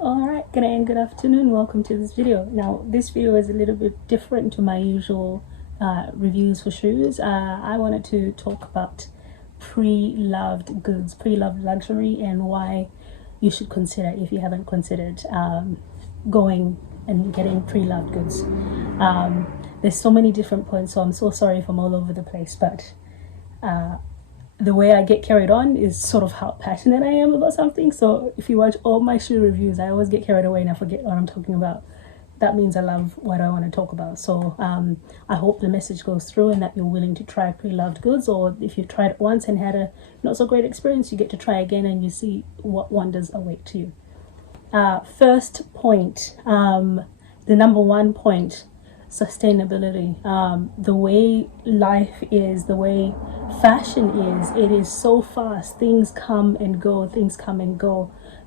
Alright, good day and good afternoon. Welcome to this video. Now, this video is a little bit different to my usual reviews for shoes. I wanted to talk about pre-loved goods, pre-loved luxury, and why you should consider, if you haven't considered, going and getting pre-loved goods. There's so many different points, so I'm so sorry if I'm all over the place, but the way I get carried on is sort of how passionate I am about something. So if you watch all my shoe reviews, I always get carried away and I forget what I'm talking about. That means I love what I want to talk about. So I hope the message goes through and that you're willing to try pre-loved goods, or if you've tried it once and had a not so great experience, you get to try again and you see what wonders await to you. First point, the number one point, sustainability. The way life is, the way fashion is, it is so fast. Things come and go,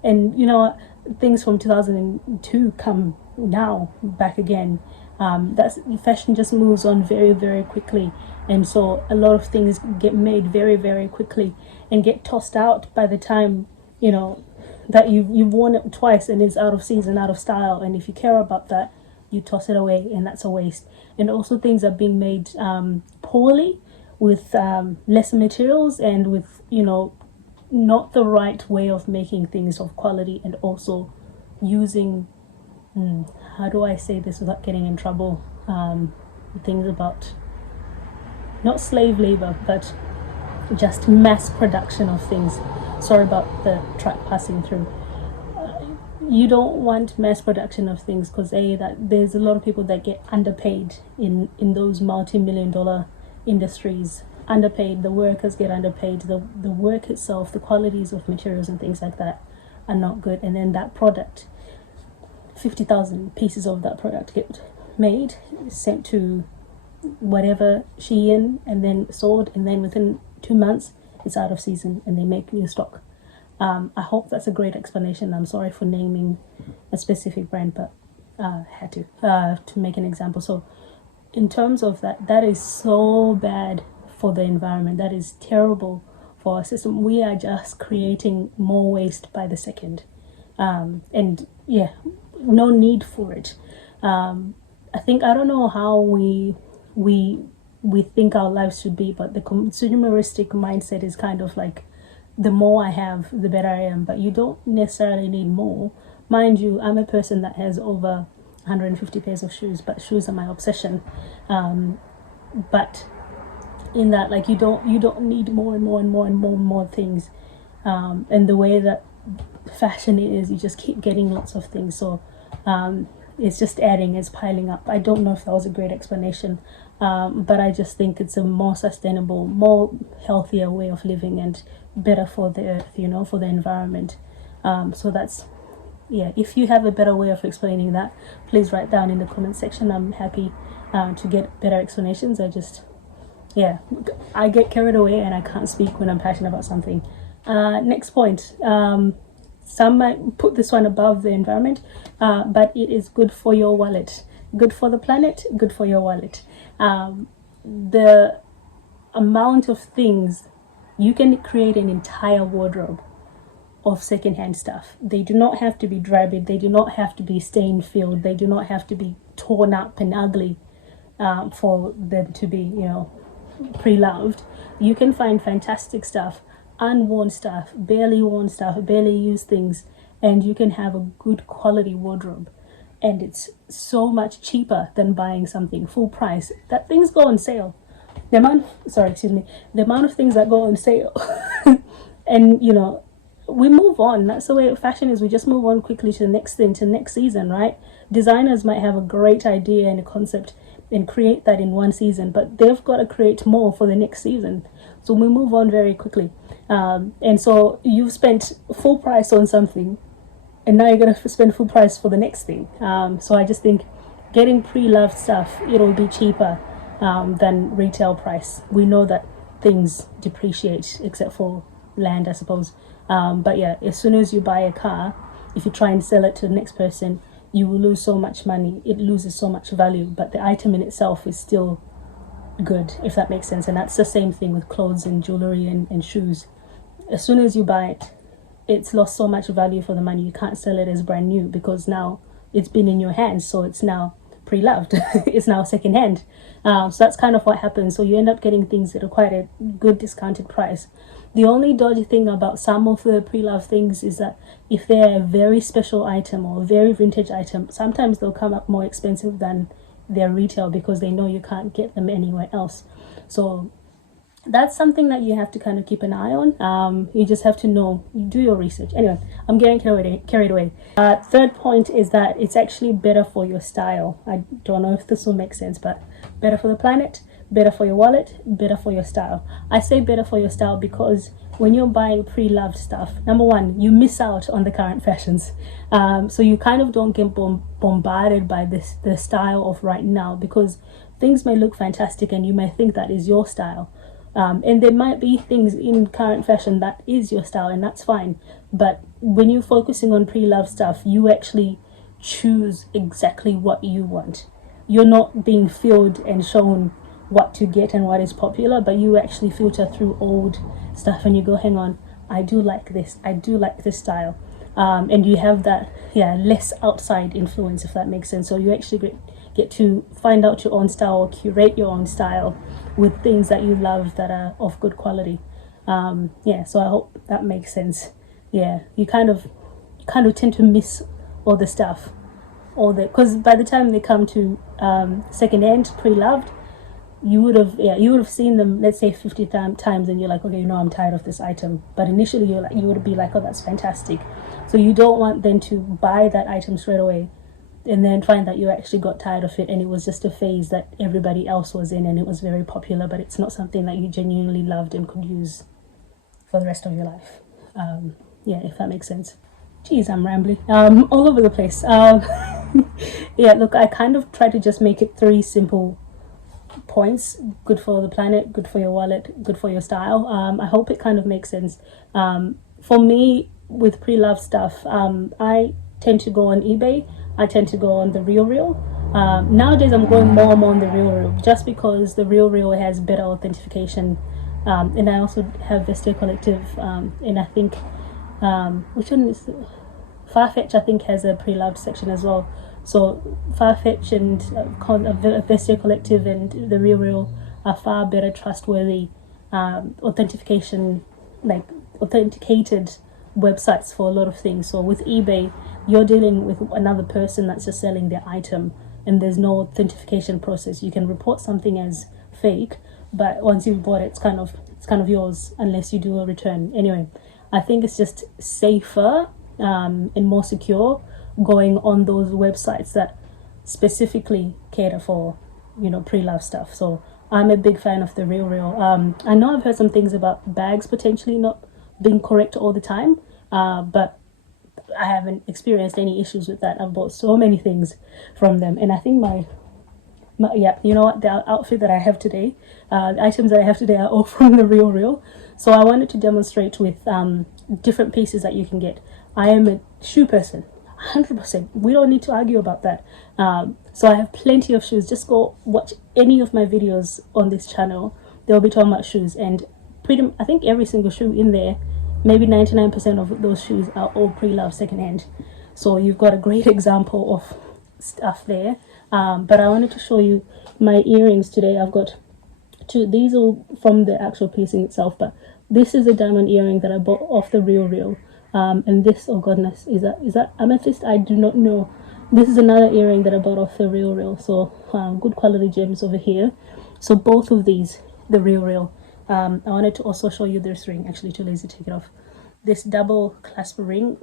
and you know, things from 2002 come now back again. That's fashion just moves on very, very quickly, and so a lot of things get made very, very quickly and get tossed out by the time, you know, that you've worn it twice and it's out of season, out of style. And if you care about that, you toss it away, and that's a waste. And also things are being made poorly, with lesser materials, and with, you know, not the right way of making things of quality, and also using how do I say this without getting in trouble, things about not slave labor but just mass production of things. Sorry about the truck passing through. You don't want mass production of things, because that there's a lot of people that get underpaid in those multi-million-dollar industries. Underpaid, the workers get underpaid, the work itself, the qualities of materials and things like that are not good, and then that product, 50,000 pieces of that product get made, sent to whatever Shein, and then sold, and then within 2 months it's out of season and they make new stock. I hope that's a great explanation. I'm sorry for naming a specific brand, but had to make an example. So in terms of that is so bad for the environment. That is terrible for our system. We are just creating more waste by the second. And yeah, no need for it. I don't know how we think our lives should be, but the consumeristic mindset is kind of like, the more I have, the better I am. But you don't necessarily need more. Mind you, I'm a person that has over 150 pairs of shoes, but shoes are my obsession. But in that, like, you don't need more and more and more and more and more things. And the way that fashion is, you just keep getting lots of things. So it's just adding, it's piling up. I don't know if that was a great explanation, but I just think it's a more sustainable, more healthier way of living, and better for the earth, you know, for the environment. So that's, yeah, if you have a better way of explaining that, please write down in the comment section. I'm happy to get better explanations. I get carried away and I can't speak when I'm passionate about something. Next point, some might put this one above the environment, but it is good for your wallet. Good for the planet, good for your wallet. The amount of things, you can create an entire wardrobe of secondhand stuff. They do not have to be drabby, they do not have to be stain filled, they do not have to be torn up and ugly for them to be, you know, pre-loved. You can find fantastic stuff, unworn stuff, barely worn stuff, barely used things, and you can have a good quality wardrobe. And it's so much cheaper than buying something full price. That things go on sale. The amount of things that go on sale, and you know, we move on. That's the way fashion is. We just move on quickly to the next thing, to the next season, right? Designers might have a great idea and a concept and create that in one season, but they've got to create more for the next season. So we move on very quickly. And so you've spent full price on something, and now you're going to spend full price for the next thing. So I just think getting pre-loved stuff, it'll be cheaper than retail price. We know that things depreciate, except for land, I suppose. But yeah, as soon as you buy a car, if you try and sell it to the next person, you will lose so much money. It loses so much value, but the item in itself is still good, if that makes sense. And that's the same thing with clothes and jewelry and shoes. As soon as you buy it, it's lost so much value for the money. You can't sell it as brand new because now it's been in your hands, so it's now pre-loved. It's now secondhand. So that's kind of what happens. So you end up getting things at a quite a good discounted price. The only dodgy thing about some of the pre-loved things is that if they're a very special item or a very vintage item, sometimes they'll come up more expensive than their retail because they know you can't get them anywhere else. So that's something that you have to kind of keep an eye on. You just have to know, you do your research. Anyway, I'm getting carried away. Third point is that it's actually better for your style. I don't know if this will make sense, but better for the planet, better for your wallet, better for your style. I say better for your style because when you're buying pre-loved stuff, number one, you miss out on the current fashions. So you kind of don't get bombarded by the style of right now, because things may look fantastic and you may think that is your style. And there might be things in current fashion that is your style, and that's fine. But when you're focusing on pre-loved stuff, you actually choose exactly what you want. You're not being filled and shown what to get and what is popular, but you actually filter through old stuff and you go, hang on, I do like this, I do like this style. And you have that less outside influence, if that makes sense. So you actually get to find out your own style or curate your own style with things that you love that are of good quality. So I hope that makes sense. You kind of tend to miss all the stuff, because by the time they come to secondhand pre-loved, you would have seen them, let's say 50 times, and you're like, okay, I'm tired of this item. But initially you would be like, oh, that's fantastic. So you don't want then to buy that item straight away and then find that you actually got tired of it and it was just a phase that everybody else was in and it was very popular, but it's not something that you genuinely loved and could use for the rest of your life. If that makes sense. Jeez, I'm rambling all over the place. Look, I kind of try to just make it 3 simple points: good for the planet, good for your wallet, good for your style. I hope it kind of makes sense. For me, with pre-loved stuff, I tend to go on eBay. I tend to go on the RealReal. Nowadays I'm going more and more on the RealReal, just because the RealReal has better authentication. And I also have Vestiaire Collective, and I think which one is Farfetch, I think, has a pre-loved section as well. So Farfetch and Vestiaire Collective and the RealReal are far better trustworthy authenticated websites for a lot of things. So with eBay, you're dealing with another person that's just selling their item, and there's no authentication process. You can report something as fake, but once you've bought it, it's kind of yours unless you do a return. Anyway, I think it's just safer and more secure going on those websites that specifically cater for pre-loved stuff. So I'm a big fan of the RealReal. I know I've heard some things about bags potentially not being correct all the time, but I haven't experienced any issues with that. I've bought so many things from them, and I think the outfit that I have today, the items that I have today are all from the RealReal. So I wanted to demonstrate with different pieces that you can get. I am a shoe person, 100%. We don't need to argue about that. So I have plenty of shoes. Just go watch any of my videos on this channel. They'll be talking about shoes, and I think every single shoe in there, maybe 99% of those shoes are all pre-loved secondhand. So you've got a great example of stuff there. But I wanted to show you my earrings today. I've got 2. These are from the actual piecing itself, but this is a diamond earring that I bought off the RealReal. And this, oh goodness, is that amethyst? I do not know. This is another earring that I bought off the RealReal. So good quality gems over here. So both of these, the RealReal. I wanted to also show you this ring. Actually, too lazy to take it off. This double clasp ring,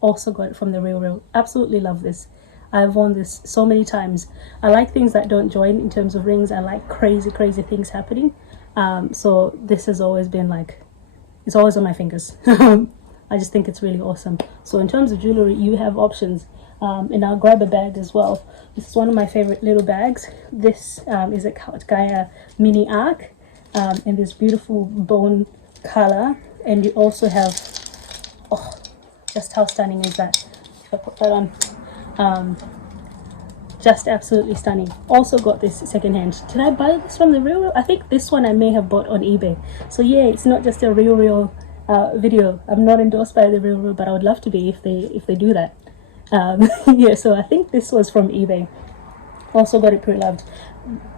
also got it from the RealReal. Absolutely love this. I've worn this so many times. I like things that don't join in terms of rings. I like crazy things happening. So this has always been it's always on my fingers. I just think it's really awesome. So in terms of jewelry, you have options. And I'll grab a bag as well. This is one of my favorite little bags. This is a Gaia mini arc, in this beautiful bone color. And you also have, just how stunning is that? If I put that on, just absolutely stunning. Also got this secondhand. Did I buy this from the RealReal? I think this one I may have bought on eBay. So yeah, it's not just a RealReal video. I'm not endorsed by the Real, but I would love to be if they do that. Yeah, so I think this was from eBay. Also got it pre-loved,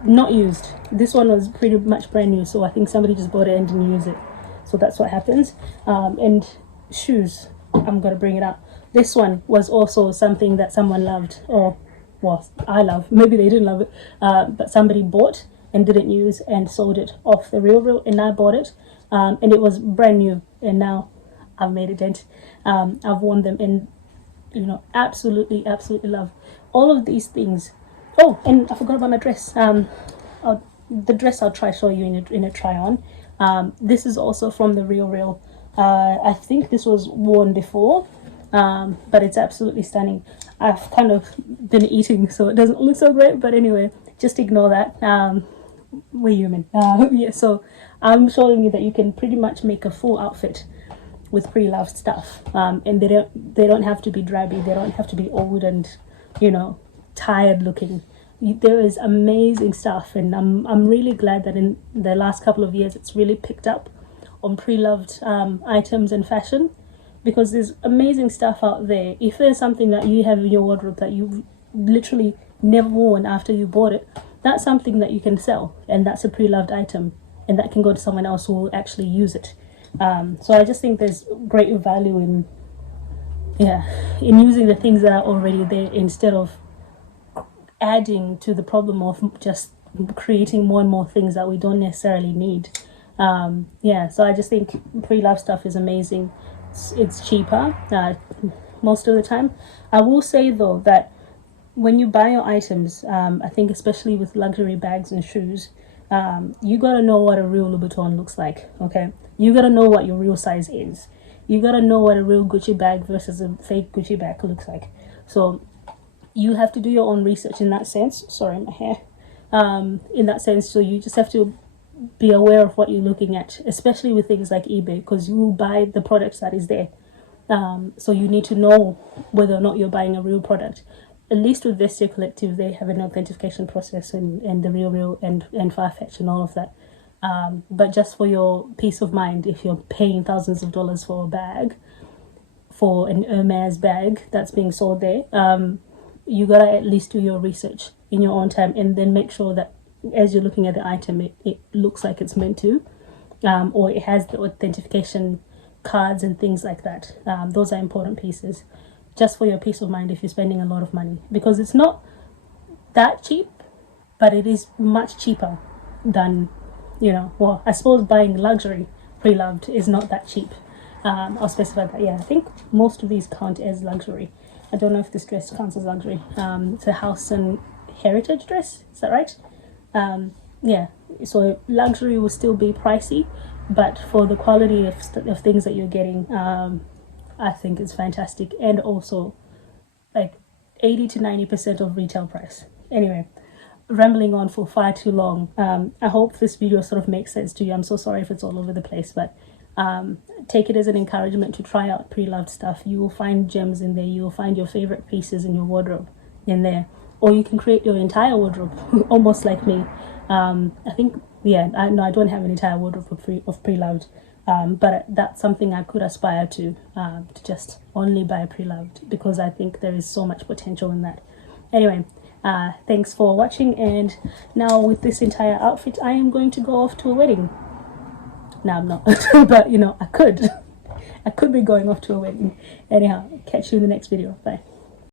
not used. This one was pretty much brand new, so I think somebody just bought it and didn't use it. So that's what happens. And shoes, I'm gonna bring it up. This one was also something that someone loved, or well, I love. Maybe they didn't love it, but somebody bought and didn't use and sold it off the Real, and I bought it, and it was brand new. And now I've made a dent. I've worn them, and absolutely love all of these things. Oh, and I forgot about my dress. The dress I'll try show you in a try on. This is also from the Real. I think this was worn before, but it's absolutely stunning. I've kind of been eating, so it doesn't look so great, but anyway, just ignore that. We're human. Yeah, so I'm showing you that you can pretty much make a full outfit with pre-loved stuff, and they don't have to be drabby, they don't have to be old and tired looking. There is amazing stuff, and I'm really glad that in the last couple of years it's really picked up on pre-loved items and fashion, because there's amazing stuff out there. If there's something that you have in your wardrobe that you've literally never worn after you bought it, that's something that you can sell, and that's a pre-loved item, and that can go to someone else who will actually use it. So I just think there's great value in using the things that are already there, instead of adding to the problem of just creating more and more things that we don't necessarily need. So I just think pre-loved stuff is amazing. It's cheaper most of the time. I will say though that when you buy your items, I think especially with luxury bags and shoes, you gotta know what a real Louboutin looks like. Okay, you gotta know what your real size is. You gotta know what a real Gucci bag versus a fake Gucci bag looks like. So you have to do your own research in that sense. Sorry, my hair. In that sense, so you just have to be aware of what you're looking at, especially with things like eBay, because you will buy the products that is there. So you need to know whether or not you're buying a real product. At least with Vestia Collective, they have an authentication process, and the Real and Farfetch and all of that. But just for your peace of mind, if you're paying thousands of dollars for a bag, for an Hermes bag that's being sold there, you gotta at least do your research in your own time, and then make sure that as you're looking at the item, it looks like it's meant to, or it has the authentication cards and things like that. Those are important pieces, just for your peace of mind if you're spending a lot of money, because it's not that cheap, but it is much cheaper than, well, I suppose buying luxury pre-loved is not that cheap. I'll specify that. Yeah, I think most of these count as luxury. I don't know if this dress counts as luxury. It's a house and heritage dress, is that right? So luxury will still be pricey, but for the quality of things that you're getting, I think it's fantastic, and also like 80 to 90% of retail price. Anyway, rambling on for far too long. I hope this video sort of makes sense to you. I'm so sorry if it's all over the place, but take it as an encouragement to try out pre-loved stuff. You will find gems in there. You will find your favorite pieces in your wardrobe in there, or you can create your entire wardrobe almost like me. I think I don't have an entire wardrobe of pre-loved, but that's something I could aspire to just only buy pre-loved, because I think there is so much potential in that. Anyway, thanks for watching, and now with this entire outfit I am going to go off to a wedding. No, I'm not. But I could be going off to a wedding. Anyhow, catch you in the next video. Bye.